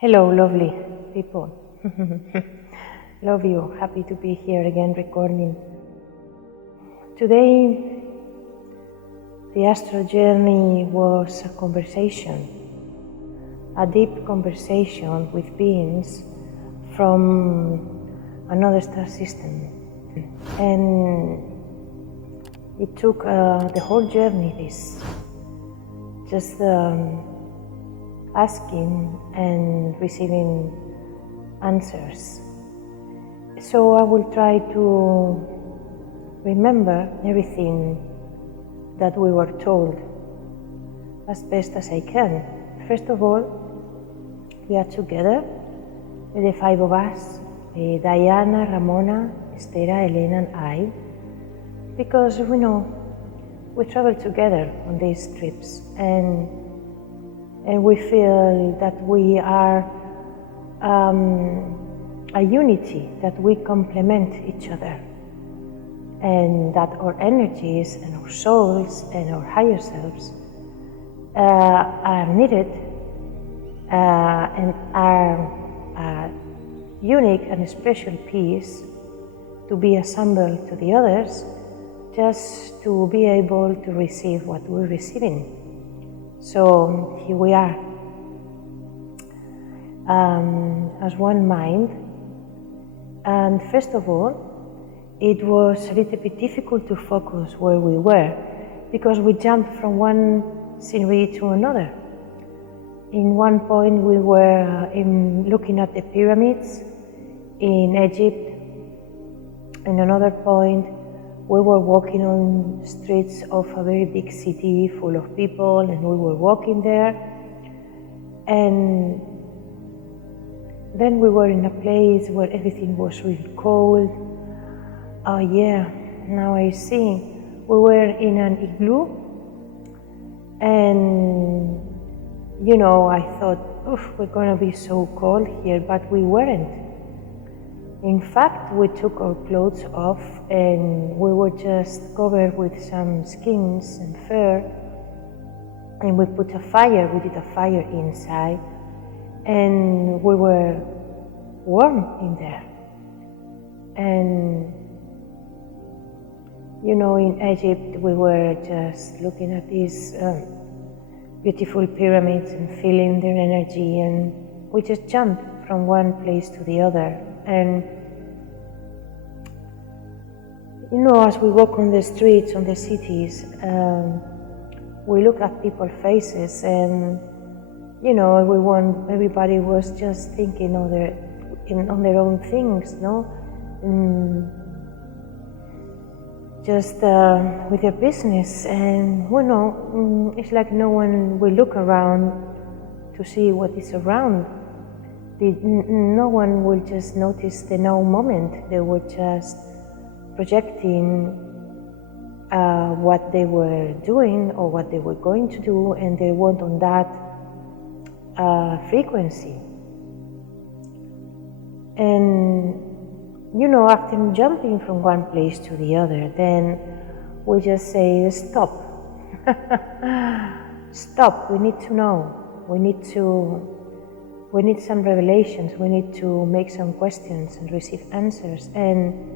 Hello, lovely people. Love you. Happy to be here again recording. Today, the astral journey was a conversation, a deep conversation with beings from another star system. And it took the whole journey, just asking and receiving answers. So I will try to remember everything that we were told as best as I can. First of all, we are together, the five of us, Diana, Ramona, Estera, Elena and I, because we travel together on these trips and we feel that we are a unity, that we complement each other, and that our energies and our souls and our higher selves are needed and are a unique and special piece to be assembled to the others, just to be able to receive what we're receiving. So here we are, as one mind. And first of all, it was a little bit difficult to focus where we were, because we jumped from one scenery to another. In one point we were looking at the pyramids in Egypt. In another point we were walking on streets of a very big city full of people, and we were walking there. And then we were in a place where everything was really cold. Oh yeah, now I see. We were in an igloo, and I thought, oof, we're gonna be so cold here, but we weren't. In fact, we took our clothes off and we were just covered with some skins and fur, and we put a fire, we did a fire inside, and we were warm in there. And in Egypt we were just looking at these beautiful pyramids and feeling their energy, and we just jumped from one place to the other. And as we walk on the streets, on the cities, we look at people's faces, and everybody was just thinking on their own things, just with their business. And it's like no one will look around to see what is around. No one will just notice the now moment. They were just projecting what they were doing or what they were going to do, and they weren't on that frequency. And after jumping from one place to the other, then we just say, stop. Stop. We need to know. We need some revelations. We need to make some questions and receive answers. And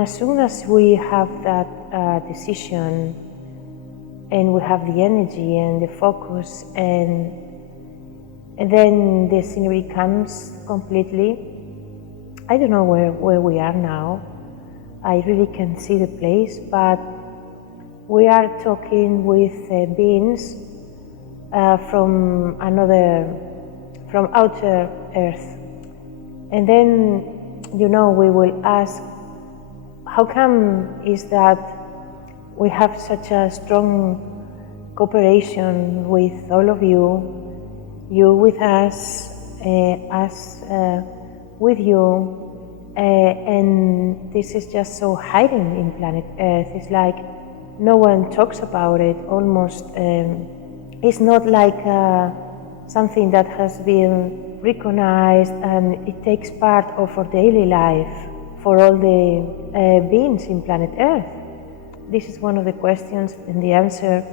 as soon as we have that decision, and we have the energy and the focus, and then the scenery comes completely. I don't know where we are now. I really can see the place, but we are talking with beings from outer Earth. And then, we will ask, how come is that we have such a strong cooperation with all of you, you with us with you, and this is just so hiding in planet Earth. It's like no one talks about it, almost. It's not like something that has been recognized and it takes part of our daily life for all the beings in planet Earth. This is one of the questions, and the answer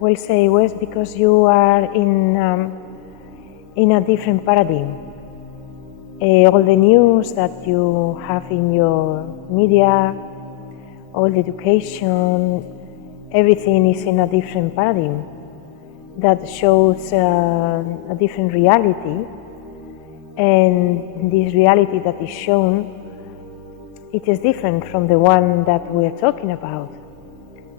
will say, well, it's because you are in in a different paradigm. All the news that you have in your media, all the education, everything is in a different paradigm that shows a different reality, and this reality that is shown, it is different from the one that we are talking about.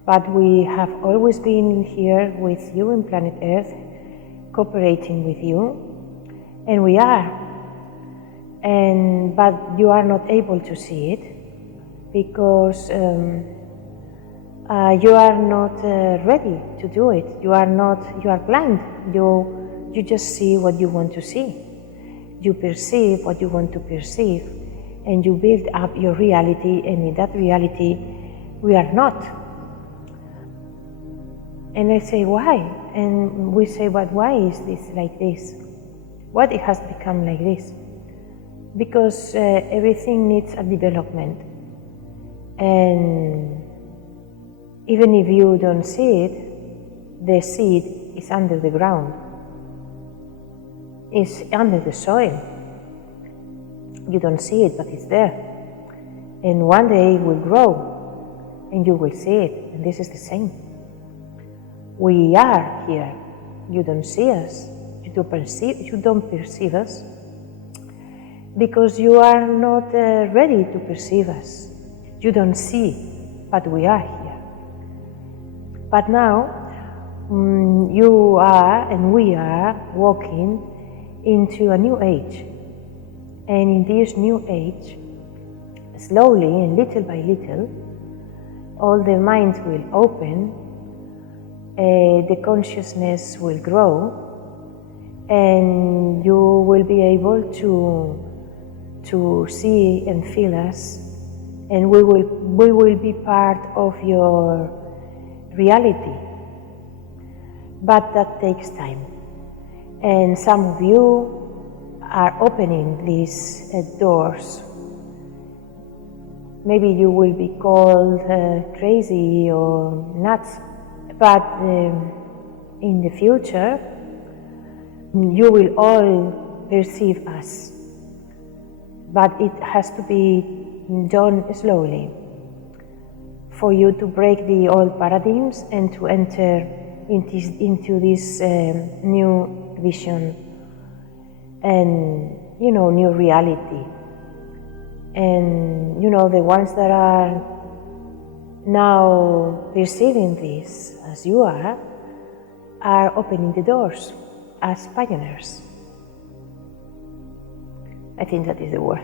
But we have always been here with you in planet Earth, cooperating with you, and we are. But you are not able to see it because you are not ready to do it. You are blind. You just see what you want to see. You perceive what you want to perceive, and you build up your reality, and in that reality we are not. And I say, why? And we say, but why is this like this? Why it has become like this? Because everything needs a development, and even if you don't see it, the seed is under the ground, it's under the soil. You don't see it, but it's there, and one day it will grow and you will see it. And this is the same. We are here. You don't see us, you don't perceive us, because you are not ready to perceive us. You don't see, but we are here. But now you are and we are walking into a new age. And in this new age, slowly and little by little, all the minds will open, the consciousness will grow, and you will be able to see and feel us, and we will be part of your reality. But that takes time, and some of you are opening these doors. Maybe you will be called crazy or nuts, but in the future you will all perceive us. But it has to be done slowly for you to break the old paradigms and to enter into this new vision and, new reality. And, the ones that are now perceiving this as you are opening the doors as pioneers. I think that is the word.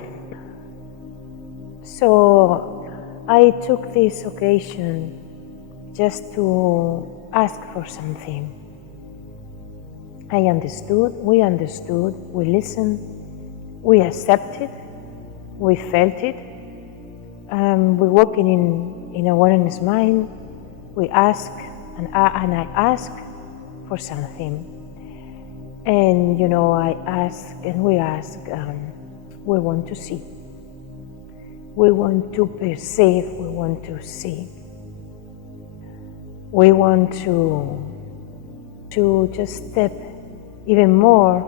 So I took this occasion just to ask for something. We understood, we listened, we accepted, we felt it. We're walking in a oneness mind. We ask, and I ask for something. And I ask and we ask, we want to see. We want to perceive, we want to see. We want to just step even more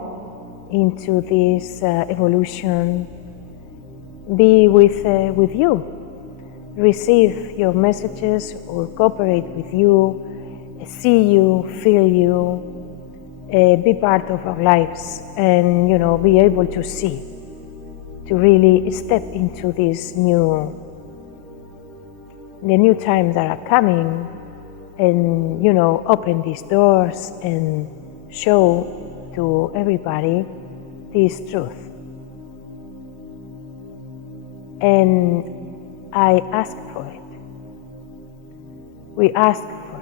into this evolution, be with you, receive your messages or cooperate with you, see you, feel you, be part of our lives, and be able to see, to really step into this the new times that are coming, and open these doors and show to everybody this truth. And I ask for it. We ask for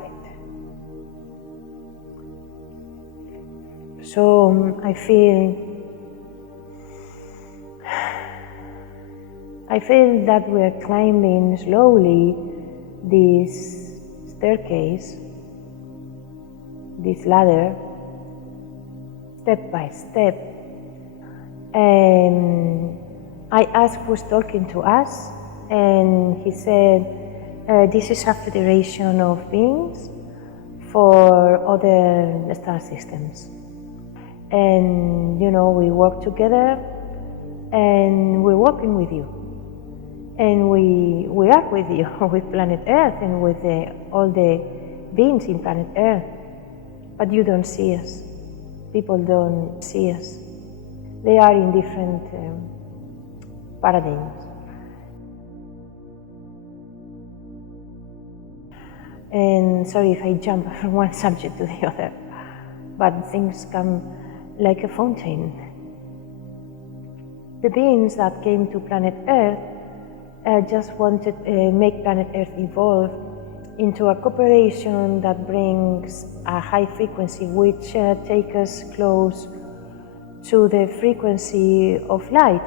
it. So I feel that we are climbing slowly this staircase, this ladder, step by step. And I asked who's talking to us, and he said, this is a federation of beings for other star systems. And you know, we work together, and we're working with you, and we are with you, with planet Earth, and with all the beings in planet Earth. But you don't see us. People don't see us. They are in different paradigms. And sorry if I jump from one subject to the other, but things come like a fountain. The beings that came to planet Earth just wanted to make planet Earth evolve into a cooperation that brings a high frequency, which takes us close to the frequency of light,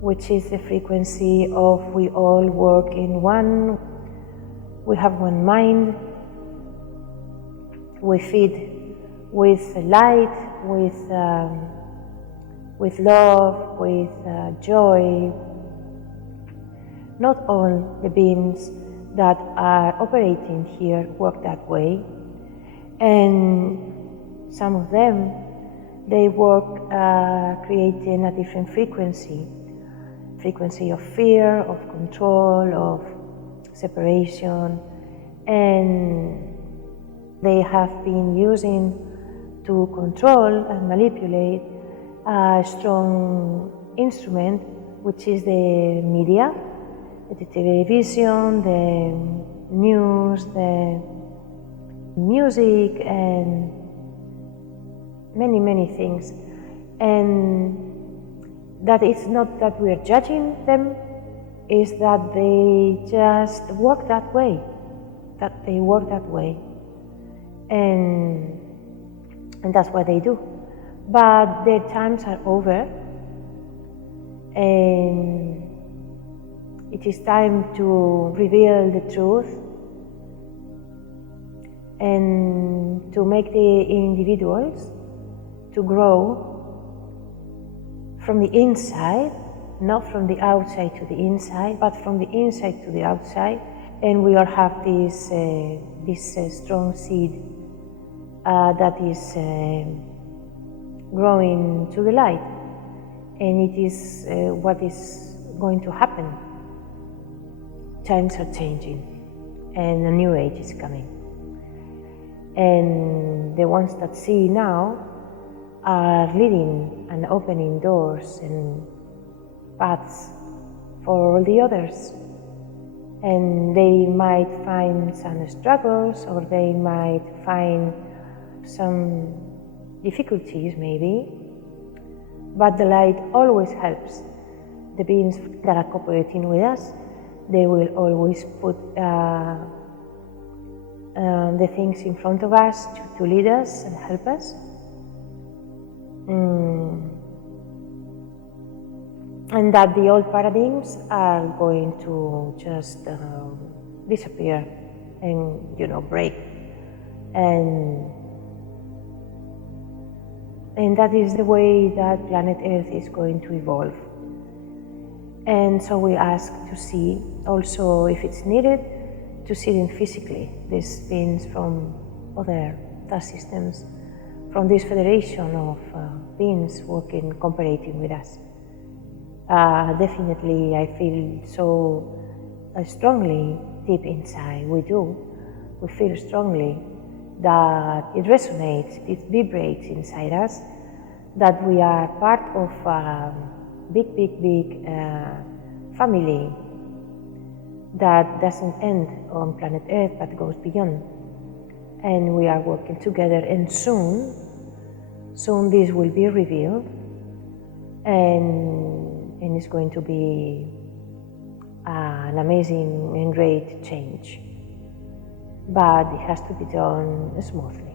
which is the frequency of we all work in one. We have one mind, we feed with light, with love, with joy. Not all the beings that are operating here work that way, and some of them, they work creating a different frequency of fear, of control, of separation, and they have been using to control and manipulate a strong instrument, which is the media, the television, the news, the music, and many things. And that it's not that we are judging them, is that they just work that way, and that's what they do. But their times are over, and it is time to reveal the truth and to make the individuals to grow from the inside, not from the outside to the inside, but from the inside to the outside. And we all have this strong seed that is growing to the light, and it is what is going to happen. Times are changing, and a new age is coming. And the ones that see now are leading and opening doors and paths for all the others. And they might find some struggles, or they might find some difficulties maybe, but the light always helps. The beings that are cooperating with us, they will always put the things in front of us to lead us and help us. And that the old paradigms are going to just disappear and, break. And that is the way that planet Earth is going to evolve. And so we ask to see also, if it's needed, to see them physically, these beings from other star systems, from this federation of beings working, cooperating with us. Definitely, I feel so strongly deep inside. We feel strongly that it resonates, it vibrates inside us, that we are part of a big family that doesn't end on planet Earth but goes beyond. And we are working together, and soon this will be revealed, and it's going to be an amazing and great change. But it has to be done smoothly.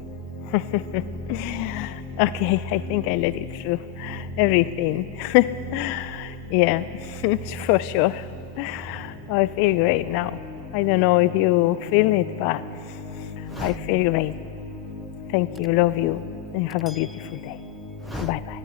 Okay, I think I let it through everything. Yeah, for sure. I feel great now. I don't know if you feel it, but I feel great. Thank you, love you, and have a beautiful day. Bye-bye.